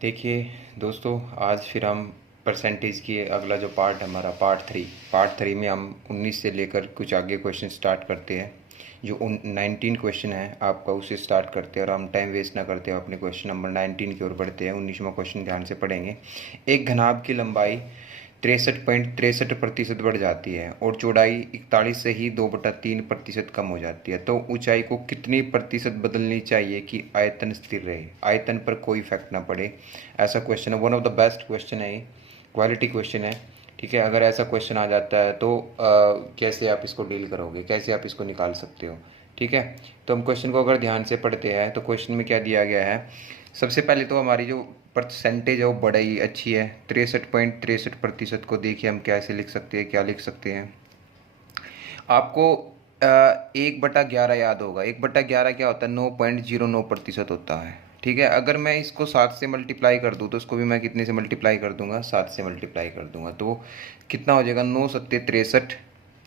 देखिए दोस्तों, आज फिर हम परसेंटेज की अगला जो पार्ट हमारा पार्ट थ्री में हम 19 से लेकर कुछ आगे क्वेश्चन स्टार्ट करते हैं। जो 19 क्वेश्चन है आपका उसे स्टार्ट करते हैं और हम टाइम वेस्ट ना करते हैं, अपने क्वेश्चन नंबर 19 की ओर बढ़ते हैं। 19वां क्वेश्चन ध्यान से पढ़ेंगे। एक घनाभ की लंबाई 63.63% बढ़ जाती है और चौड़ाई 41 से ही 2/3% कम हो जाती है, तो ऊंचाई को कितनी प्रतिशत बदलनी चाहिए कि आयतन स्थिर रहे, आयतन पर कोई इफेक्ट ना पड़े। ऐसा क्वेश्चन है, one of the best question है, ये क्वालिटी क्वेश्चन है। ठीक है, अगर ऐसा क्वेश्चन आ जाता है तो कैसे आप इसको डील करोगे, कैसे आप इसको निकाल सकते हो। ठीक है, तो हम क्वेश्चन को अगर ध्यान से पढ़ते हैं तो क्वेश्चन में क्या दिया गया है। सबसे पहले तो हमारी जो परसेंटेज है वो बड़ा ही अच्छी है, 63.63% को देखिए हम कैसे लिख सकते हैं, क्या लिख सकते हैं। आपको 1/11 याद होगा। 1/11 क्या होता है, 9.09% होता है। ठीक है, अगर मैं इसको 7 से मल्टीप्लाई कर दूँ तो इसको भी मैं कितने से मल्टीप्लाई कर दूंगा, 7 से मल्टीप्लाई कर दूंगा, तो कितना हो जाएगा, 9×7 = 63।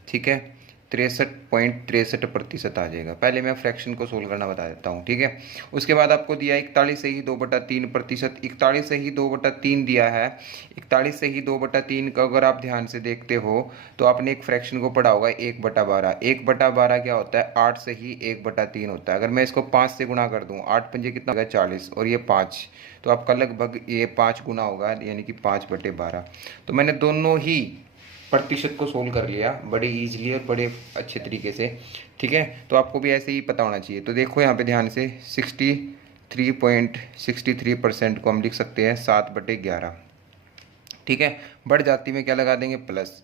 ठीक है, 63.63% आ जाएगा। पहले मैं फ्रैक्शन को सोल्व करना बता देता हूँ। ठीक है, उसके बाद आपको दिया 41 से ही 2/3%। 41 से ही 2/3 दिया है। 41 से ही 2/3 का अगर आप ध्यान से देखते हो तो आपने एक फ्रैक्शन को पढ़ा होगा, 1/12। 1/12 क्या होता है, 8 से ही 1/3 होता है। अगर मैं इसको 5 से गुणा कर दूँ, 8 पंजे कितना होगा, 40, और ये 5, तो आपका लगभग ये 5 गुना होगा, यानी कि 5/12। तो मैंने दोनों ही प्रतिशत को सोल्व कर लिया बड़े ईजिली और बड़े अच्छे तरीके से। ठीक है, तो आपको भी ऐसे ही पता होना चाहिए। तो देखो यहाँ पे ध्यान से, 63.63% को हम लिख सकते हैं 7/11। ठीक है, बढ़ जाती में क्या लगा देंगे, प्लस।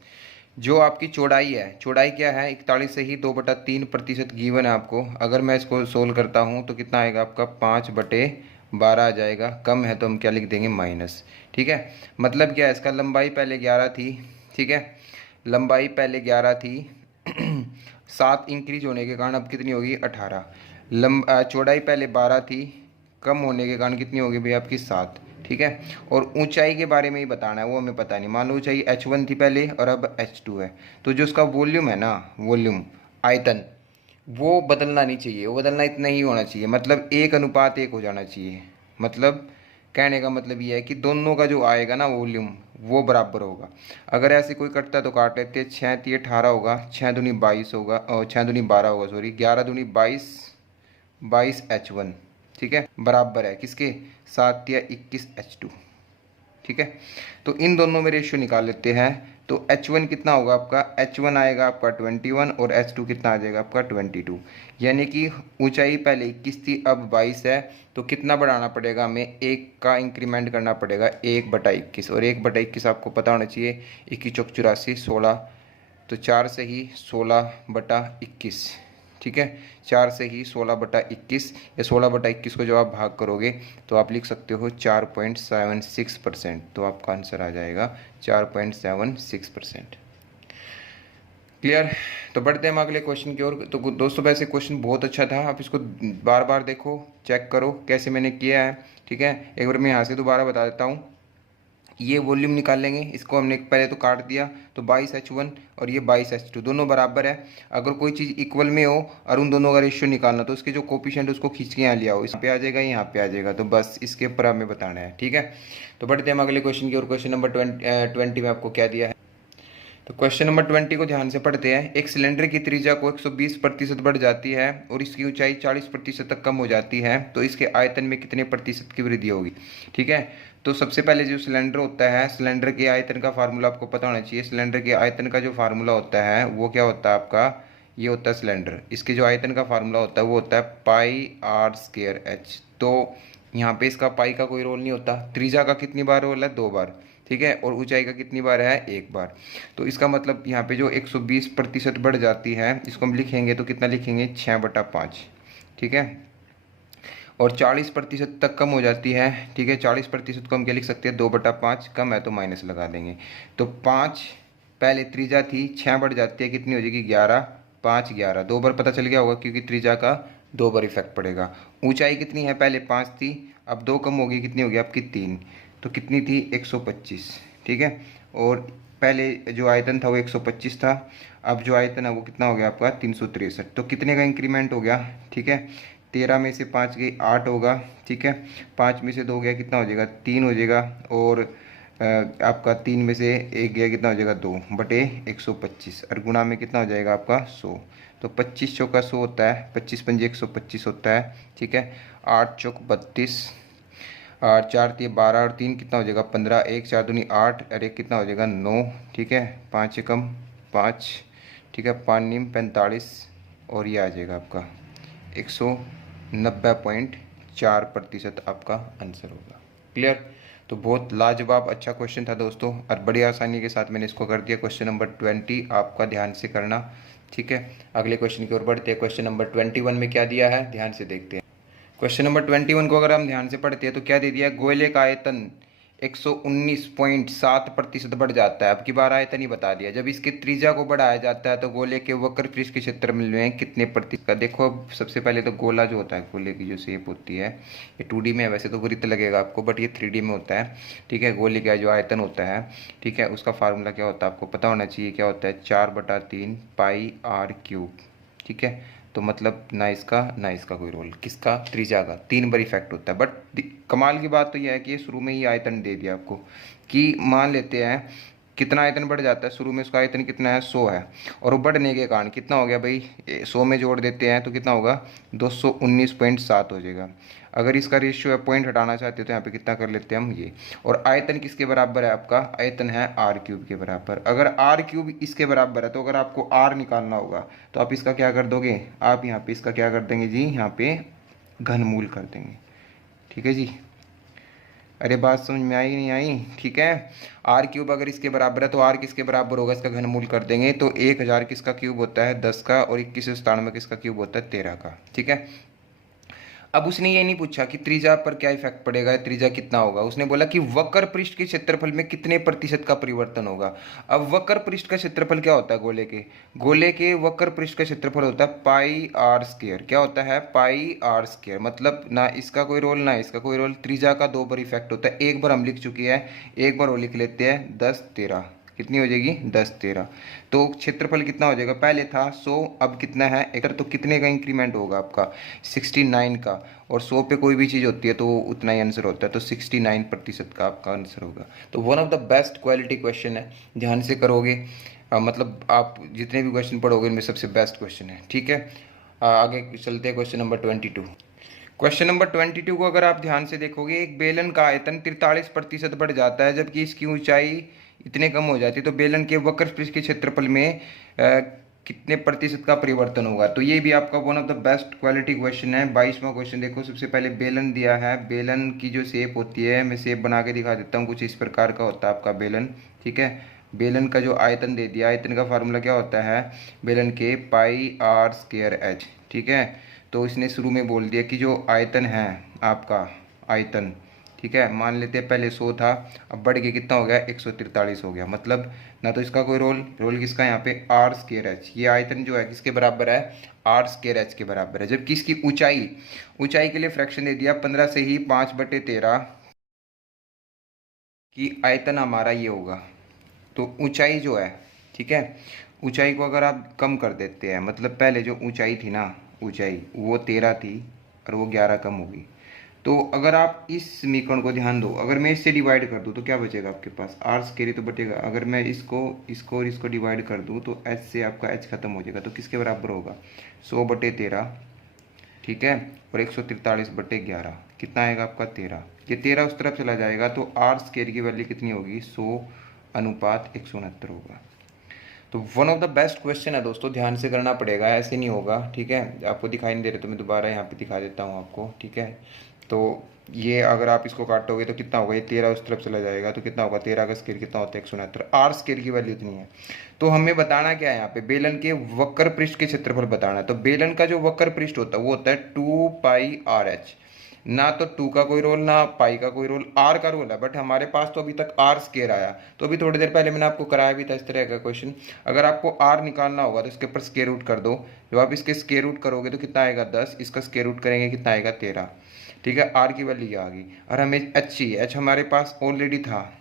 जो आपकी चौड़ाई है, चौड़ाई क्या है, 41 से ही 2/3% गिवन है आपको। अगर मैं इसको सोल्व करता हूँ तो कितना आएगा आपका, 5/12 आ जाएगा। कम है तो हम क्या लिख देंगे, माइनस। ठीक है, मतलब क्या है इसका, लंबाई पहले 11 थी। ठीक है, लंबाई पहले 11 थी 7 इंक्रीज होने के कारण अब कितनी होगी, 18। चौड़ाई पहले 12 थी, कम होने के कारण कितनी होगी भाई आपकी, 7। ठीक है, और ऊंचाई के बारे में ही बताना है, वो हमें पता नहीं। मान लो ऊंचाई h1 थी पहले और अब h2 है, तो जो उसका वॉल्यूम है ना, वॉल्यूम, आयतन, वो बदलना नहीं चाहिए। वो बदलना इतना ही होना चाहिए, मतलब 1:1 हो जाना चाहिए। मतलब कहने का मतलब ये है कि दोनों का जो आएगा ना वॉल्यूम, वो बराबर होगा। अगर ऐसे कोई कटता है तो काट लेते हैं। 6×3 = 18 होगा, 6×2 = 22 होगा, और 6×2 = 12 होगा, सॉरी, 11×2 = 22, 22 h1। ठीक है, बराबर है किसके, 7×21 h2। ठीक है, तो इन दोनों में रेशियो निकाल लेते हैं। तो h1 कितना होगा आपका, h1 आएगा आपका 21 और h2 कितना आ जाएगा आपका 22। यानी कि ऊंचाई पहले 21 थी, अब 22 है, तो कितना बढ़ाना पड़ेगा हमें, एक का इंक्रीमेंट करना पड़ेगा, 1/21। और 1/21 आपको पता होना चाहिए, 21×4 = 16, तो 4 से ही 16/21। ठीक है, 4 से ही 16/21, या 16/21 को जब आप भाग करोगे तो आप लिख सकते हो 4.76%। तो आपका आंसर आ जाएगा 4.76%। क्लियर। तो बढ़ते हैं हम अगले क्वेश्चन की ओर। तो दोस्तों वैसे क्वेश्चन बहुत अच्छा था, आप इसको बार बार देखो, चेक करो कैसे मैंने किया है। ठीक है, एक बार मैं यहाँ से दोबारा बता देता हूँ। ये वॉल्यूम निकाल लेंगे, इसको हमने पहले तो काट दिया, तो 22 h1 और ये 22 h2 दोनों बराबर है। अगर कोई चीज़ इक्वल में हो और उन दोनों का रेशियो निकालना, तो उसके जो कोफिशिएंट उसको खींच के यहाँ लिया हो, इस पे आ जाएगा, यहाँ पे आ जाएगा, तो बस इसके ऊपर हमें बताना है। ठीक है, तो बढ़ते हैं हम अगले क्वेश्चन की ओर। क्वेश्चन नंबर 20 में आपको क्या दिया है। तो क्वेश्चन नंबर 20 को ध्यान से पढ़ते हैं। एक सिलेंडर की त्रिज्या को 120% बढ़ जाती है और इसकी ऊंचाई 40% तक कम हो जाती है, तो इसके आयतन में कितने प्रतिशत की वृद्धि होगी। ठीक है, तो सबसे पहले जो सिलेंडर होता है, सिलेंडर के आयतन का फार्मूला आपको पता होना चाहिए। सिलेंडर के आयतन का जो फार्मूला होता है वो क्या होता है आपका, ये होता है सिलेंडर। इसके जो आयतन का फार्मूला होता है वो होता है πr²h। तो यहाँ पे इसका पाई का कोई रोल नहीं होता। त्रिज्या का कितनी बार रोल है, 2 बार। ठीक है, और ऊंचाई का कितनी बार है, 1 बार। तो इसका मतलब यहाँ पे जो 120% बढ़ जाती है, इसको हम लिखेंगे तो कितना लिखेंगे, 6/5। ठीक है, और 40% तक कम हो जाती है। ठीक है, 40% को हम क्या लिख सकते हैं, 2/5। कम है तो माइनस लगा देंगे। तो 5 पहले त्रिज्या थी, 6 बढ़ जाती है, कितनी हो जाएगी, 11। 5 11, 2 बार पता चल गया होगा, क्योंकि त्रिज्या का 2 बार इफेक्ट पड़ेगा। ऊंचाई कितनी है, पहले 5 थी, अब 2 कम होगी, कितनी होगी आपकी, 3। तो कितनी थी, 125। ठीक है, और पहले जो आयतन था वो 125 था, अब जो आयतन है वो कितना हो गया आपका, 363। तो कितने का इंक्रीमेंट हो गया, ठीक है, 13 में से 5 गई 8 होगा, ठीक है। 5 में से 2 गया कितना हो जाएगा 3 हो जाएगा, और आपका 3 में से 1 गया कितना हो जाएगा 2/125, और गुणा में कितना हो जाएगा आपका 100। तो 25 चौका 100 होता है, 25 पंजे 125 होता है, ठीक है। 8 चौक 32, और 4 3 12, और 3 कितना हो जाएगा 15, 1 4 दूनी 8, और 1 कितना हो जाएगा 9, ठीक है। 5 एकम 5, ठीक है। 5 नीम 45, और ये आ जाएगा आपका 190.4% आपका आंसर होगा। क्लियर। तो बहुत लाजवाब अच्छा क्वेश्चन था दोस्तों, और बड़ी आसानी के साथ मैंने इसको कर दिया। क्वेश्चन नंबर 20 आपका ध्यान से करना, ठीक है। अगले क्वेश्चन की ओर बढ़ते हैं। क्वेश्चन नंबर 21 में क्या दिया है, ध्यान से देखते हैं। क्वेश्चन नंबर 21 को अगर हम ध्यान से पढ़ते हैं तो क्या दे दिया, गोले का आयतन 119.7% बढ़ जाता है। अब की बार आयतन ही बता दिया। जब इसकी त्रिज्या को बढ़ाया जाता है तो गोले के वक्र पृष्ठ के क्षेत्रफल में कितने प्रतिशत का। देखो अब सबसे पहले तो गोला जो होता है, गोले की जो शेप होती है, ये 2D में है, वैसे तो वृत्त लगेगा आपको, बट ये 3D में होता है, ठीक है। गोले का जो आयतन होता है, ठीक है, उसका फार्मूला क्या होता है आपको पता होना चाहिए। क्या होता है 4/3 πr³, ठीक है। तो मतलब ना इसका कोई रोल, किसका, त्रिज्या का 3 बार इफेक्ट होता है। बट कमाल की बात तो यह है कि ये शुरू में ही आयतन दे दिया आपको, कि मान लेते हैं कितना आयतन बढ़ जाता है। शुरू में उसका आयतन कितना है 100 है, और वो बढ़ने के कारण कितना हो गया भाई, 100 में जोड़ देते हैं तो कितना होगा 219.7 हो जाएगा। अगर इसका रेशियो है पॉइंट हटाना चाहते हो तो यहाँ पे कितना कर लेते हैं हम ये। और आयतन किसके बराबर है आपका, आयतन है r³ के बराबर। अगर r³ इसके बराबर है तो अगर आपको r निकालना होगा तो आप इसका क्या कर दोगे, आप यहाँ पे इसका क्या कर देंगे जी, यहाँ पे घनमूल कर देंगे, ठीक है जी। अरे बात समझ में आई नहीं आई, ठीक है। r³ अगर इसके बराबर है तो r किसके बराबर होगा, इसका घनमूल कर देंगे। तो 1000 किसका क्यूब होता है 10 का, और 2197 किसका क्यूब होता है 13 का, ठीक है। अब उसने ये नहीं पूछा कि त्रिज्या पर क्या इफेक्ट पड़ेगा, त्रिज्या कितना होगा। उसने बोला कि वक्र पृष्ठ के क्षेत्रफल में कितने प्रतिशत का परिवर्तन होगा। अब वक्र पृष्ठ का क्षेत्रफल क्या होता है, गोले के वक्र पृष्ठ का क्षेत्रफल होता है πr²। क्या होता है πr², मतलब ना इसका कोई रोल ना इसका कोई रोल। त्रिज्या का 2 बार इफेक्ट होता है, एक बार हम लिख चुके हैं, एक बार वो लिख लेते हैं 10 13, कितनी हो जाएगी 10 13। तो क्षेत्रफल कितना हो जाएगा, पहले था 100, अब कितना है एकड़, तो कितने का इंक्रीमेंट होगा आपका 69 का। और 100 पे कोई भी चीज़ होती है तो उतना ही आंसर होता है, तो 69% का आपका आंसर होगा। तो one of the best quality question है, ध्यान से करोगे मतलब आप जितने भी क्वेश्चन पढ़ोगे इनमें सबसे बेस्ट क्वेश्चन है, ठीक है। आगे चलते हैं क्वेश्चन नंबर 22। क्वेश्चन नंबर 22 को अगर आप ध्यान से देखोगे, एक बेलन का आयतन 43% बढ़ जाता है जबकि इसकी ऊंचाई इतने कम हो जाती है, तो बेलन के वक्र पृष्ठ के क्षेत्रफल में कितने प्रतिशत का परिवर्तन होगा। तो ये भी आपका one of the best quality question है। 22वां क्वेश्चन देखो, सबसे पहले बेलन दिया है, बेलन की जो शेप होती है, मैं शेप बना के दिखा देता हूँ, कुछ इस प्रकार का होता है आपका बेलन, ठीक है। बेलन का जो आयतन दे दिया, आयतन का फार्मूला क्या होता है, बेलन के πr²h, ठीक है। तो इसने शुरू में बोल दिया कि जो आयतन है आपका, आयतन, ठीक है, मान लेते हैं पहले 100 था, अब बढ़ के कितना हो गया 143 हो गया। मतलब ना तो इसका कोई रोल किसका यहाँ पे r²h, ये आयतन जो है किसके बराबर है r²h के बराबर है। जबकि इसकी ऊंचाई के लिए फ्रैक्शन दे दिया 15 से ही 5/13 की आयतन हमारा ये होगा। तो ऊंचाई जो है, ठीक है, ऊंचाई को अगर आप कम कर देते हैं, मतलब पहले जो ऊंचाई थी ना, ऊंचाई वो 13 थी और वो 11 कम होगी। तो अगर आप इस समीकरण को ध्यान दो, अगर मैं इससे डिवाइड कर दूं तो क्या बचेगा आपके पास, r² तो बचेगा। अगर मैं इसको और इसको डिवाइड कर दूं तो h से आपका h खत्म हो जाएगा, तो किसके बराबर होगा 100/13, ठीक है, और 143/11 कितना आएगा आपका 13। ये 13 उस तरफ चला जाएगा तो r² की वैल्यू कितनी होगी 100/169 होगा। तो one of the best question है दोस्तों, ध्यान से करना पड़ेगा, ऐसे नहीं होगा, ठीक है। आपको दिखाई नहीं दे रहे तो मैं दोबारा यहाँ पे दिखा देता हूँ आपको, ठीक है। तो ये अगर आप इसको काटोगे तो कितना होगा, ये 13 उस तरफ चला जाएगा तो कितना होगा, 13 का स्केयर कितना होता है 169, r² की वैल्यू इतनी है। तो हमें बताना क्या है यहाँ पे, बेलन के वक्र पृष्ठ के क्षेत्रफल बताना है। तो बेलन का जो वक्र पृष्ठ होता है वो होता है 2πrh, ना तो 2 का कोई रोल ना पाई का कोई रोल, r का रोल है। बट हमारे पास तो अभी तक r² आया, तो अभी थोड़ी देर पहले मैंने आपको कराया भी था इस तरह का क्वेश्चन। अगर आपको r निकालना होगा तो इसके ऊपर स्क्वायर रूट कर दो, जब आप इसके स्क्वायर रूट करोगे तो कितना आएगा 10, इसका स्क्वायर रूट करेंगे कितना आएगा 13, ठीक है। r की वैल्यू आ गई, और हमें h चाहिए, h हमारे पास ऑलरेडी था,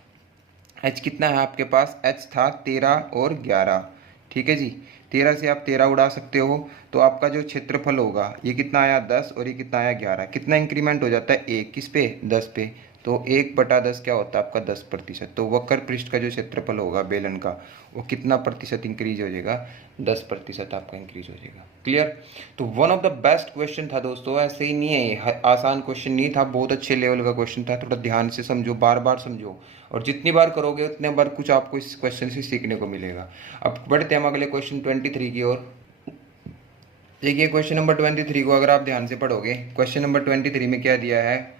h कितना है आपके पास, h था 13 और 11, ठीक है जी। 13 से आप 13 उड़ा सकते हो, तो आपका जो क्षेत्रफल होगा ये कितना आया 10 और ये कितना आया 11। कितना इंक्रीमेंट हो जाता है 1, किस पे 10 पे, तो 1/10 क्या होता है आपका 10%। तो वक्र पृष्ठ का जो क्षेत्रफल होगा बेलन का वो कितना प्रतिशत इंक्रीज हो जाएगा, 10% आपका इंक्रीज हो जाएगा। क्लियर। तो one of the best question था दोस्तों, ऐसे ही नहीं है, आसान क्वेश्चन नहीं था, बहुत अच्छे लेवल का क्वेश्चन था। थोड़ा ध्यान से समझो, बार बार समझो, और जितनी बार करोगे उतने बार कुछ आपको इस क्वेश्चन से सीखने को मिलेगा। अब बढ़ते हैं हम अगले क्वेश्चन 23 की ओर। देखिए क्वेश्चन नंबर 23 को अगर आप ध्यान से पढ़ोगे, क्वेश्चन नंबर 23 में क्या दिया है,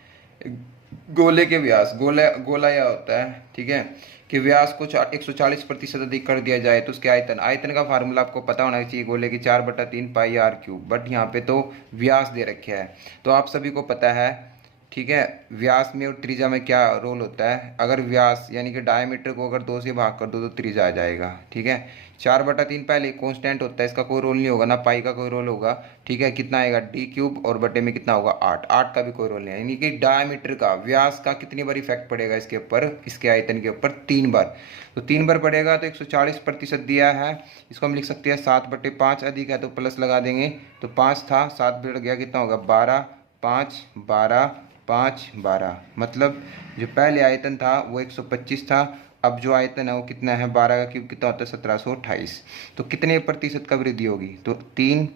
गोले के व्यास, गोला यह होता है, ठीक है, कि व्यास को 140% अधिक कर दिया जाए तो उसके आयतन, आयतन का फार्मूला आपको पता होना चाहिए, गोले की 4/3 पाई r³। बट यहाँ पे तो व्यास दे रखे है, तो आप सभी को पता है, ठीक है, व्यास में और त्रिज्या में क्या रोल होता है। अगर व्यास यानी कि डायमीटर को अगर 2 से भाग कर दो तो त्रिज्या आ जाएगा, ठीक है। 4/3 पहले कांस्टेंट होता है, इसका कोई रोल नहीं होगा, ना पाई का कोई रोल होगा, ठीक है। कितना आएगा d³ और बटे में कितना होगा 8, 8 का भी कोई रोल नहीं है, यानी कि डायमीटर का, व्यास का कितनी बार इफेक्ट पड़ेगा इसके ऊपर, इसके आयतन के ऊपर 3 बार। तो 3 बार पड़ेगा तो 140% दिया है, इसको हम लिख सकते हैं 7/5, अधिक है तो प्लस लगा देंगे, तो 5 था 7 बढ़ गया, कितना होगा 12, 5 12 5 12, मतलब जो पहले आयतन था वो 125 था, अब जो आयतन है वो कितना है, 12 का क्यूब कितना होता है 1728। तो कितने प्रतिशत का वृद्धि होगी, तो 3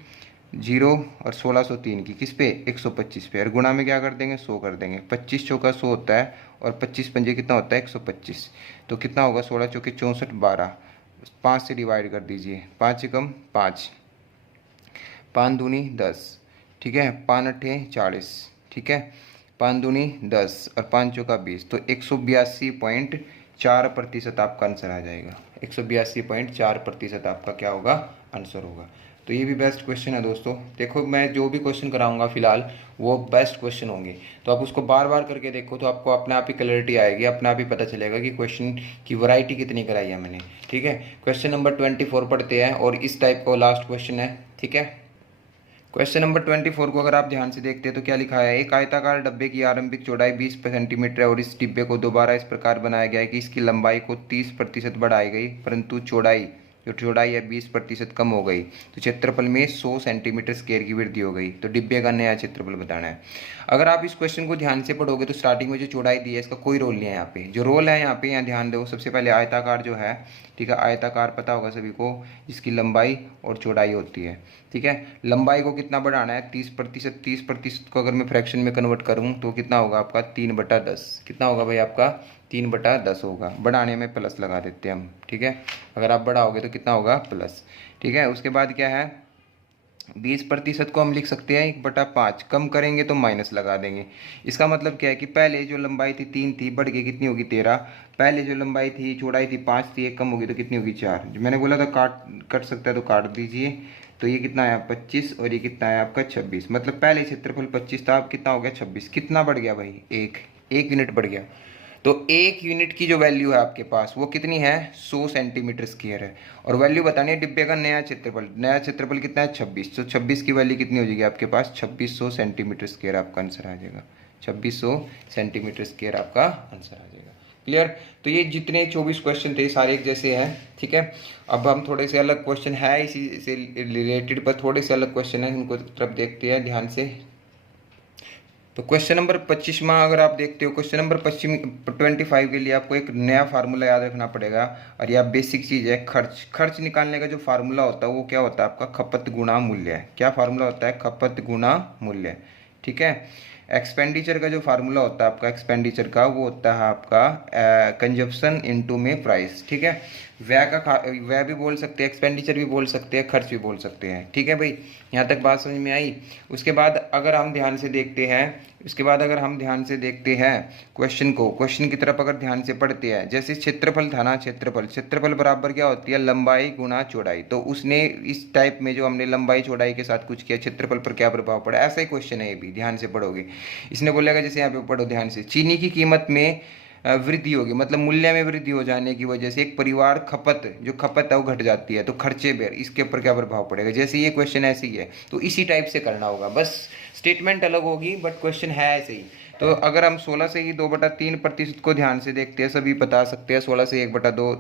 0 और 1603 की, किस पे 125 पे, और गुणा में क्या कर देंगे 100 कर देंगे, 25 चौका 100 होता है और 25 पंजे कितना होता है 125। तो कितना होगा 16 चौके 64, 12, 5 से डिवाइड कर दीजिए, 5 एकम 5, 5 दूनी 10, ठीक है, 5 अट्ठे 40, ठीक है, 5 दूनी 10 और 5 चौका 20, तो 182.4% आपका आंसर आ जाएगा। 182.4% आपका क्या होगा, आंसर होगा। तो ये भी बेस्ट क्वेश्चन है दोस्तों। देखो मैं जो भी क्वेश्चन कराऊंगा फिलहाल वो बेस्ट क्वेश्चन होंगे, तो आप उसको बार बार करके देखो, तो आपको अपने आप ही क्लैरिटी आएगी, अपने आप ही पता चलेगा कि क्वेश्चन की वैरायटी कितनी कराई है मैंने, ठीक है। क्वेश्चन नंबर 24 पढ़ते हैं, और इस टाइप का लास्ट क्वेश्चन है, ठीक है। क्वेश्चन नंबर 24 को अगर आप ध्यान से देखते हैं तो क्या लिखा है, एक आयताकार डब्बे की आरंभिक चौड़ाई 20 सेंटीमीटर है और इस डिब्बे को दोबारा इस प्रकार बनाया गया है कि इसकी लंबाई को 30% बढ़ाई गई, परंतु चौड़ाई, जो चौड़ाई है 20% कम हो गई, तो क्षेत्रफल में 100 सेंटीमीटर स्क्वायर की वृद्धि हो गई। तो डिब्बे का नया क्षेत्रफल बताना है। अगर आप इस क्वेश्चन को ध्यान से पढ़ोगे तो स्टार्टिंग में जो चौड़ाई दी है इसका कोई रोल नहीं है यहाँ पे, जो रोल है यहाँ पे, यहाँ ध्यान दो, सबसे पहले आयताकार जो है, ठीक है, आयताकार पता होगा सभी को, जिसकी लंबाई और चौड़ाई होती है, ठीक है। लंबाई को कितना बढ़ाना है 30%, 30% को अगर मैं फ्रैक्शन में कन्वर्ट करूँ तो कितना होगा आपका 3/10, कितना होगा भाई आपका 3/10 होगा, बढ़ाने में प्लस लगा देते हैं हम, ठीक है। अगर आप बढ़ाओगे तो कितना होगा प्लस, ठीक है। उसके बाद क्या है 20% को हम लिख सकते हैं 1/5, कम करेंगे तो माइनस लगा देंगे। इसका मतलब क्या है कि पहले जो लंबाई थी 3 थी, बढ़ के कितनी होगी 13, पहले जो लंबाई थी चौड़ाई थी 5 थी, एक कम होगी तो कितनी होगी 4। जो मैंने बोला था कट सकता है तो काट दीजिए, तो ये कितना आया 25 और ये कितना आया आपका 26, मतलब पहले क्षेत्रफल 25 था, अब कितना हो गया 26, कितना बढ़ गया भाई 1 यूनिट बढ़ गया। तो 1 यूनिट की जो वैल्यू है आपके पास वो कितनी है 100 सेंटीमीटर स्क्वायर है, और वैल्यू बतानी है डिब्बे का नया क्षेत्रफल, नया क्षेत्रफल कितना है 26, तो 26 की वैल्यू कितनी हो जाएगी आपके पास 2600 सेंटीमीटर स्क्वायर आपका आंसर आ जाएगा, 2600 सेंटीमीटर स्क्वायर आपका आंसर आ जाएगा। क्लियर। तो ये जितने 24 क्वेश्चन थे सारे एक जैसे हैं, ठीक है। अब हम थोड़े से अलग क्वेश्चन है इसी से रिलेटेड, पर थोड़े से अलग क्वेश्चन है, उनको तरफ देखते हैं ध्यान से। तो क्वेश्चन नंबर 25 में अगर आप देखते हो, क्वेश्चन नंबर 25 के लिए आपको एक नया फार्मूला याद रखना पड़ेगा, और यह बेसिक चीज़ है, खर्च। खर्च निकालने का जो फार्मूला होता है वो क्या होता है आपका खपत गुणा मूल्य है। क्या फार्मूला होता है खपत गुणा मूल्य, ठीक है। एक्सपेंडिचर का जो फार्मूला होता है आपका एक्सपेंडिचर का, वो होता है आपका कंजप्शन इनटू में प्राइस, ठीक है। व्यय भी बोल सकते हैं, एक्सपेंडिचर भी बोल सकते हैं, खर्च भी बोल सकते हैं, ठीक है भाई। यहाँ तक बात समझ में आई। उसके बाद अगर हम ध्यान से देखते हैं क्वेश्चन को, क्वेश्चन की तरफ अगर ध्यान से पढ़ते हैं, जैसे क्षेत्रफल था ना, क्षेत्रफल बराबर क्या होती है लंबाई गुणा चौड़ाई, तो उसने इस टाइप में जो हमने लंबाई चौड़ाई के साथ कुछ किया, क्षेत्रफल पर क्या प्रभाव पड़ा, ऐसा ही क्वेश्चन है ये भी, ध्यान से पढ़ोगे। इसने बोलेगा जैसे यहाँ पे पढ़ो ध्यान से, चीनी की कीमत में वृद्धि होगी, मतलब मूल्य में वृद्धि हो जाने की वजह से एक परिवार जो खपत है वो घट जाती है, तो खर्चे बेर इसके ऊपर क्या प्रभाव पड़ेगा। जैसे ये क्वेश्चन ऐसे ही है तो इसी टाइप से करना होगा, बस स्टेटमेंट अलग होगी बट क्वेश्चन है ऐसे ही। तो अगर हम 16 से ही 2/3% को ध्यान से देखते हैं, सभी बता सकते हैं 16 से 1/2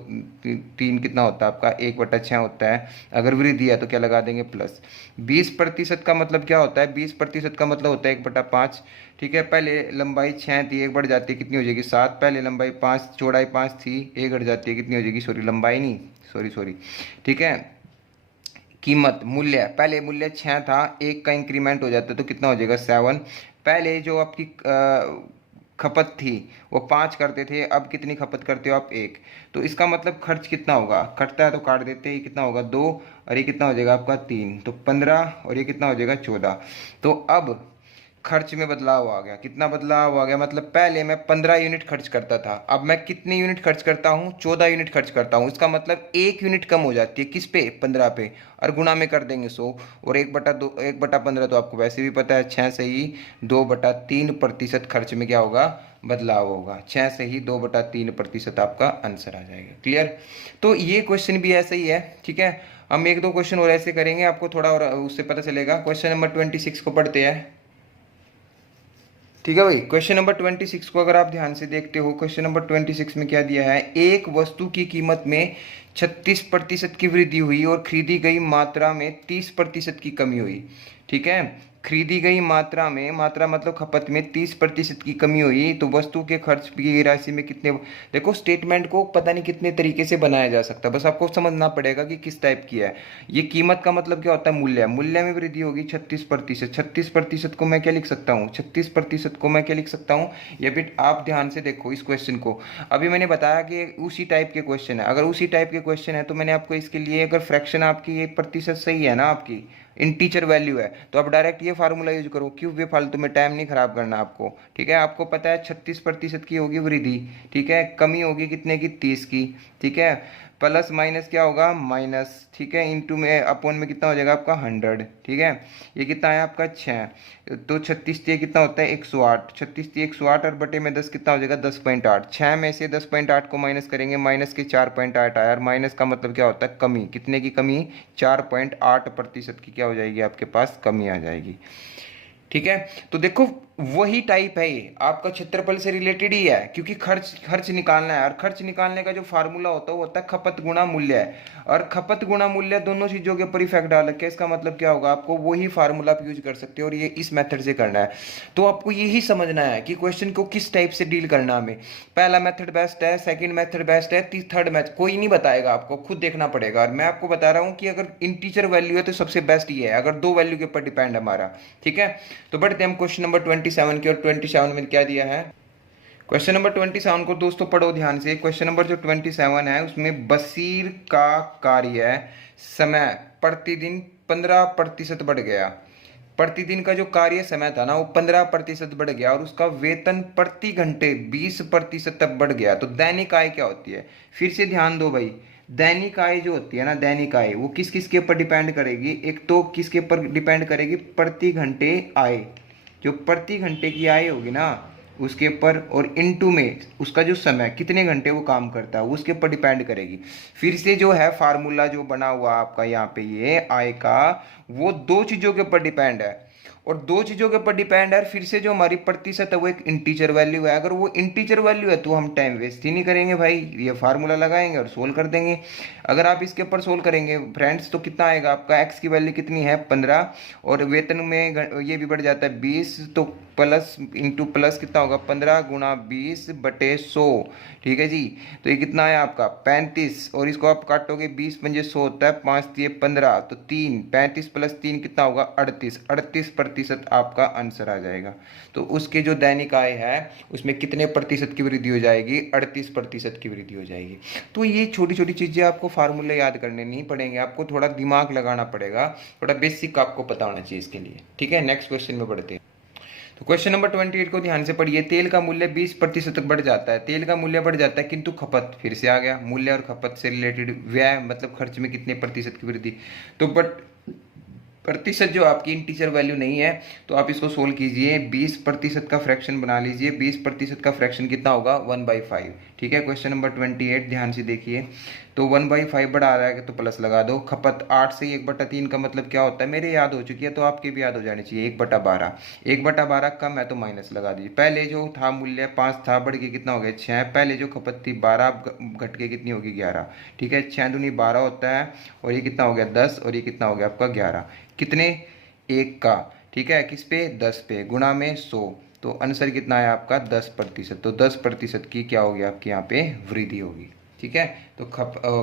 3 कितना होता है आपका 1/6 होता है। अगर वृद्धि है तो क्या लगा देंगे प्लस। 20% का मतलब क्या होता है, 20% का मतलब होता है 1/5। ठीक है, पहले लंबाई 6 थी, एक बढ़ जाती है कितनी हो जाएगी 7। पहले लंबाई 5 चौड़ाई 5 थी, एक घट जाती है कितनी हो जाएगी, सॉरी लंबाई नहीं, सॉरी। ठीक है, कीमत मूल्य, पहले मूल्य 6 था, एक का इंक्रीमेंट हो जाता है तो कितना हो जाएगा 7। पहले जो आपकी खपत थी वो 5 करते थे, अब कितनी खपत करते हो आप 1। तो इसका मतलब खर्च कितना होगा, कटता है तो काट देते हैं, कितना होगा 2, और ये कितना हो जाएगा आपका 3, तो 15, और ये कितना हो जाएगा 14। तो अब खर्च में बदलाव आ गया, कितना बदलाव आ गया, मतलब पहले मैं 15 यूनिट खर्च करता था, अब मैं कितनी यूनिट खर्च करता हूँ 14 यूनिट खर्च करता हूँ। इसका मतलब 1 यूनिट कम हो जाती है, किस पे 15 पे, और गुणा में कर देंगे 100, और 1/15 तो आपको वैसे भी पता है 6 से ही 2/3% खर्च में क्या होगा, बदलाव होगा। 6 से ही 2/3% आपका आंसर आ जाएगा। क्लियर, तो ये क्वेश्चन भी ऐसा ही है। ठीक है, हम एक दो क्वेश्चन और ऐसे करेंगे, आपको थोड़ा और उससे पता चलेगा। क्वेश्चन नंबर 26 को पढ़ते हैं। ठीक है भाई, क्वेश्चन नंबर 26 को अगर आप ध्यान से देखते हो, क्वेश्चन नंबर 26 में क्या दिया है, एक वस्तु की कीमत में 36% की वृद्धि हुई और खरीदी गई मात्रा में 30% की कमी हुई। ठीक है, खरीदी गई मात्रा में, मात्रा मतलब खपत में 30% की कमी हुई, तो वस्तु के खर्च की राशि में कितने। देखो स्टेटमेंट को पता नहीं कितने तरीके से बनाया जा सकता है, बस आपको समझना पड़ेगा कि किस टाइप की है। ये कीमत का मतलब क्या होता है, मूल्य, मूल्य में वृद्धि होगी 36%। 36% को मैं क्या लिख सकता हूँ, 36% को मैं क्या लिख सकता हूँ, ये बिट आप ध्यान से देखो इस क्वेश्चन को। अभी मैंने बताया कि उसी टाइप के क्वेश्चन है, अगर उसी टाइप के क्वेश्चन है तो मैंने आपको इसके लिए, अगर फ्रैक्शन आपकी ये प्रतिशत सही है ना, आपकी इंटीजर वैल्यू है, तो आप डायरेक्ट ये फार्मूला यूज करो, क्यों वे फालतू में टाइम नहीं खराब करना आपको। ठीक है, आपको पता है 36% की होगी वृद्धि, ठीक है, कमी होगी कितने की 30 की। ठीक है, प्लस माइनस क्या होगा माइनस, ठीक है, इंटू में अपॉन में कितना हो जाएगा आपका 100। ठीक है, ये कितना है आपका 6, तो 36 ये कितना होता है 108, 36 108 और बटे में 10 कितना हो जाएगा 10.8। 6 में से 10.8 को माइनस करेंगे, माइनस के 4.8 आया, और माइनस का मतलब क्या होता है कमी, कितने की कमी 4.8% की क्या हो जाएगी आपके पास कमी आ जाएगी। ठीक है, तो देखो वही टाइप है ये, आपका क्षेत्रफल से रिलेटेड ही है, क्योंकि खर्च खर्च निकालना है, और खर्च निकालने का जो फार्मूला होता है वो होता है खपत गुणा मूल्य है, और खपत गुणा मूल्य दोनों चीजों के ऊपर इफेक्ट डाल रखे। इसका मतलब क्या होगा, आपको वही फार्मूला यूज कर सकते हो, और ये इस मेथड से करना है। तो आपको यही समझना है कि क्वेश्चन को किस टाइप से डील करना हमें। पहला मेथड बेस्ट है, सेकंड मेथड बेस्ट है, थर्ड मेथड कोई नहीं बताएगा, आपको खुद देखना पड़ेगा। और मैं आपको बता रहा हूँ कि अगर इंटीजर वैल्यू है तो सबसे बेस्ट ये है, अगर दो वैल्यू के ऊपर डिपेंड है हमारा। ठीक है, तो बढ़ते हैं हम क्वेश्चन नंबर 27 की, और 27 में क्या दिया है। क्वेश्चन नंबर 27 को दोस्तों पढ़ो ध्यान से। क्वेश्चन नंबर जो 27 है उसमें बशीर का कार्य समय प्रतिदिन 15% बढ़ गया। प्रतिदिन का जो कार्य समय था ना वो 15% बढ़ गया, और उसका वेतन प्रति घंटे 20% तक बढ़ गया। तो दैनिक आय क्या होती है, फिर से ध्यान दो भाई। दैनिक आय जो होती है ना, दैनिक आय वो किस किस के ऊपर डिपेंड करेगी, एक तो किसके ऊपर डिपेंड करेगी, प्रति घंटे आय, जो प्रति घंटे की आय होगी ना उसके ऊपर, और इनटू में उसका जो समय कितने घंटे वो काम करता है उसके ऊपर डिपेंड करेगी। फिर से जो है फार्मूला जो बना हुआ आपका यहाँ पे ये आय का, वो दो चीज़ों के ऊपर डिपेंड है, और दो चीज़ों के ऊपर डिपेंड है। फिर से जो हमारी प्रतिशत है वो एक इंटीजर वैल्यू है, अगर वो इंटीजर वैल्यू है तो हम टाइम वेस्ट ही नहीं करेंगे भाई, ये फार्मूला लगाएंगे और सोल्व कर देंगे। अगर आप इसके ऊपर सोल्व करेंगे फ्रेंड्स तो कितना आएगा आपका, एक्स की वैल्यू कितनी है 15, और वेतन में ये भी बढ़ जाता है 20, तो प्लस इंटू प्लस कितना होगा 15 गुणा 20/100। ठीक है जी, तो ये कितना है आपका 35, और इसको आप काटोगे 20×100 होता है, 5×3 = 15, तो 3 35 + 3 कितना होगा 38% आपका आंसर आ जाएगा। तो उसके जो दैनिक आय है उसमें कितने प्रतिशत की वृद्धि हो जाएगी, 38% की वृद्धि हो जाएगी। तो ये छोटी छोटी चीज़ें आपको फार्मूले याद करने नहीं पड़ेंगे, आपको थोड़ा दिमाग लगाना पड़ेगा, थोड़ा बेसिक आपको पता होना चाहिए इसके लिए। ठीक है, नेक्स्ट क्वेश्चन में बढ़ते हैं। तो क्वेश्चन नंबर 28 को ध्यान से पढ़िए। तेल का मूल्य 20% तक बढ़ जाता है, तेल का मूल्य बढ़ जाता है किंतु खपत, फिर से आ गया मूल्य और खपत से रिलेटेड, व्यय मतलब खर्च में कितने प्रतिशत की वृद्धि। तो बट प्रतिशत जो आपकी इंटीजर वैल्यू नहीं है तो आप इसको सोल्व कीजिए। 20% का फ्रैक्शन बना लीजिए। 20% का फ्रैक्शन कितना होगा 1/5। ठीक है, क्वेश्चन नंबर 28 ध्यान से देखिए। तो 1/5 बढ़ा रहा है तो प्लस लगा दो। खपत 8 से 1/3 का मतलब क्या होता है, मेरे याद हो चुकी है तो आपके भी याद हो जानी चाहिए। 1/12। 1/12 कम है तो माइनस लगा दीजिए। पहले जो था मूल्य 5 था, बढ़ के कितना हो गया 6। पहले जो खपत थी 12, घट के कितनी होगी 11। ठीक है, 6 दूनी 12 होता है और ये कितना हो गया 10 और ये कितना हो गया आपका 11। कितने, एक का। ठीक है, किस पे 10 पे, गुणा में 100। तो आंसर कितना है आपका 10%। तो 10% की क्या होगी आपकी यहाँ पे वृद्धि होगी। ठीक है, तो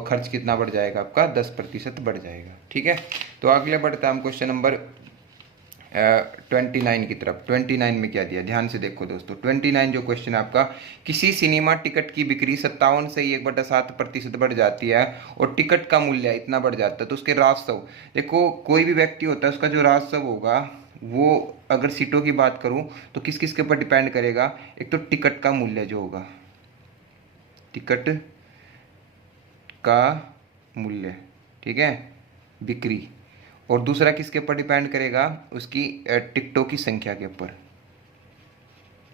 खर्च कितना बढ़ जाएगा आपका 10% बढ़ जाएगा। ठीक है, तो अगले बढ़ते हैं हम क्वेश्चन नंबर 29 की तरफ। 29 में क्या दिया, ध्यान से देखो दोस्तों। 29 जो क्वेश्चन है आपका, किसी सिनेमा टिकट की बिक्री 57 से 1/7% बढ़ जाती है और टिकट का मूल्य इतना बढ़ जाता है तो उसके राजस्व, देखो कोई भी व्यक्ति होता है उसका जो राजस्व होगा वो, अगर सीटों की बात करूं तो किस किस के ऊपर डिपेंड करेगा। एक तो टिकट का मूल्य जो होगा, टिकट का मूल्य, ठीक है, बिक्री। और दूसरा किसके ऊपर डिपेंड करेगा, उसकी टिकटों की संख्या के ऊपर,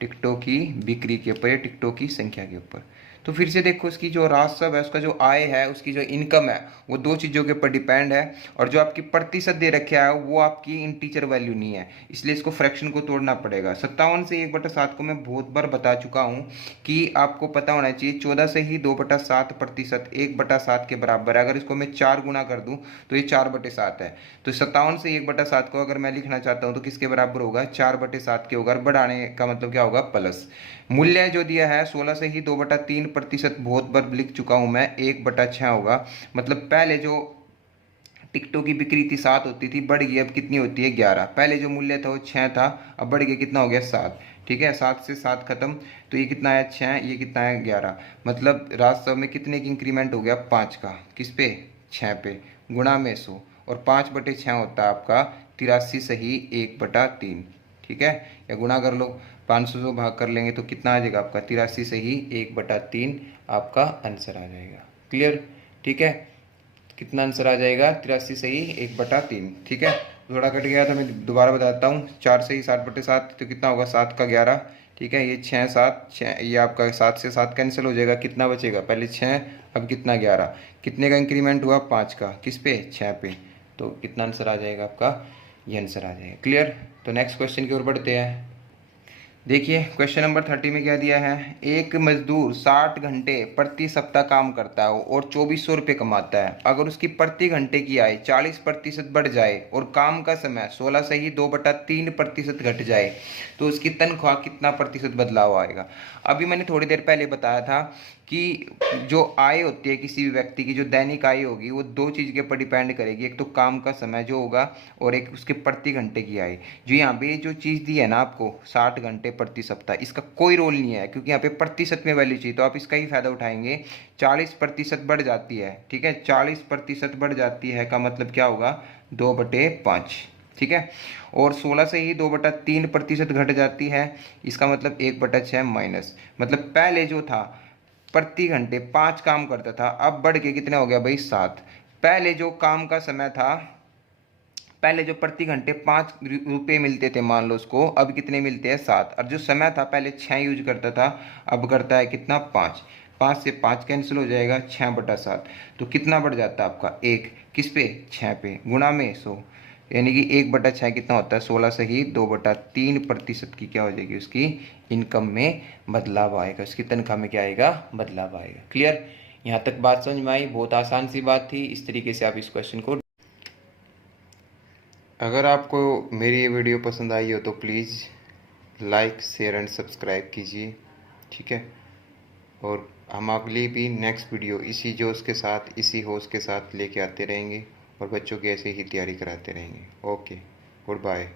टिकटों की बिक्री के ऊपर या टिकटों की संख्या के ऊपर। तो फिर से देखो उसकी जो राजस्व है, उसका जो आय है, उसकी जो इनकम है, वो दो चीज़ों के ऊपर डिपेंड है। और जो आपकी प्रतिशत दे रखा है वो आपकी इंटीजर वैल्यू नहीं है, इसलिए इसको फ्रैक्शन को तोड़ना पड़ेगा। 57 से 1/7 को मैं बहुत बार बता चुका हूँ कि आपको पता होना चाहिए 14 से ही 2/7% 1/7 के बराबर है। अगर इसको मैं 4 गुना कर दूँ तो ये 4/7 है। तो 57 से 1/7 को अगर मैं लिखना चाहता हूँ तो किसके बराबर होगा, 4/7 के होगा। बढ़ाने का मतलब क्या होगा, प्लस। मूल्य जो दिया है 16 से ही 2/3%, बहुत बार लिख चुका हूं मैं, 1/6 होगा। मतलब पहले जो टिकटों की बिक्री थी 7 होती थी, बढ़ गई अब कितनी होती है 11। पहले जो मूल्य था वो 6 था, अब बढ़ गया कितना हो गया 7। ठीक है, 7 से 7 खत्म, तो ये कितना है 6, ये कितना है 11। मतलब राजस्व में कितने की इंक्रीमेंट हो गया 5 का, किस पे 6 पे, गुणा में 100। और 5/6 होता है आपका 83 सही 1/3। ठीक है, या गुणा कर लो, 500 से भाग कर लेंगे तो कितना आ जाएगा आपका 83 सही 1/3 आपका आंसर आ जाएगा। क्लियर, ठीक है, कितना आंसर आ जाएगा 83 सही 1/3। ठीक है, थोड़ा कट गया था, मैं दोबारा बताता हूँ। 4 से ही 7/7 तो कितना होगा 7 का 11। ठीक है, ये 6 7 6, ये आपका 7 से 7 कैंसिल हो जाएगा, कितना बचेगा, पहले 6 अब कितना 11। कितने का इंक्रीमेंट हुआ 5 का, किस पे 6 पे। तो कितना आंसर आ जाएगा आपका, ये आंसर आ जाएगा। क्लियर, तो नेक्स्ट क्वेश्चन की ओर बढ़ते हैं। देखिए क्वेश्चन नंबर 30 में क्या दिया है, एक मजदूर 60 घंटे प्रति सप्ताह काम करता है और 2400 रुपये कमाता है। अगर उसकी प्रति घंटे की आय 40% बढ़ जाए और काम का समय 16 से ही 2/3% घट जाए तो उसकी तनख्वाह कितना प्रतिशत बदलाव आएगा। अभी मैंने थोड़ी देर पहले बताया था कि जो आय होती है किसी भी व्यक्ति की, जो दैनिक आय होगी, वो दो चीज़ के ऊपर डिपेंड करेगी। एक तो काम का समय जो होगा और एक उसके प्रति घंटे की आय। जो यहाँ पे जो चीज़ दी है ना आपको 60 घंटे प्रति सप्ताह, इसका कोई रोल नहीं है क्योंकि यहाँ पे प्रतिशत में वैल्यू चाहिए, तो आप इसका ही फायदा उठाएंगे। 40% बढ़ जाती है, ठीक है, 40% बढ़ जाती है का मतलब क्या होगा 2/5। ठीक है, और 16 से ही 2/3% घट जाती है, इसका मतलब 1/6 माइनस। मतलब पहले जो था प्रति घंटे 5 काम करता था, अब बढ़ के कितना हो गया भाई 7। पहले जो काम का समय था, पहले जो प्रति घंटे 5 रुपये मिलते थे मान लो उसको, अब कितने मिलते हैं 7। और जो समय था पहले 6 यूज करता था, अब करता है कितना 5। 5 से 5 कैंसिल हो जाएगा, 6/7। तो कितना बढ़ जाता है आपका 1, किस पे 6 पे, गुणा में 100। यानी कि 1/6 कितना होता है 16 से ही 2/3% की क्या हो जाएगी, उसकी इनकम में बदलाव आएगा, उसकी तनख्वाह में क्या आएगा, बदलाव आएगा। क्लियर, यहाँ तक बात समझ में आई, बहुत आसान सी बात थी। इस तरीके से आप इस क्वेश्चन को, अगर आपको मेरी ये वीडियो पसंद आई हो तो please like share and subscribe कीजिए। ठीक है, और हम अगली भी नेक्स्ट वीडियो इसी जोश के साथ, इसी होश के साथ लेके आते रहेंगे और बच्चों की ऐसे ही तैयारी कराते रहेंगे। Okay, good bye.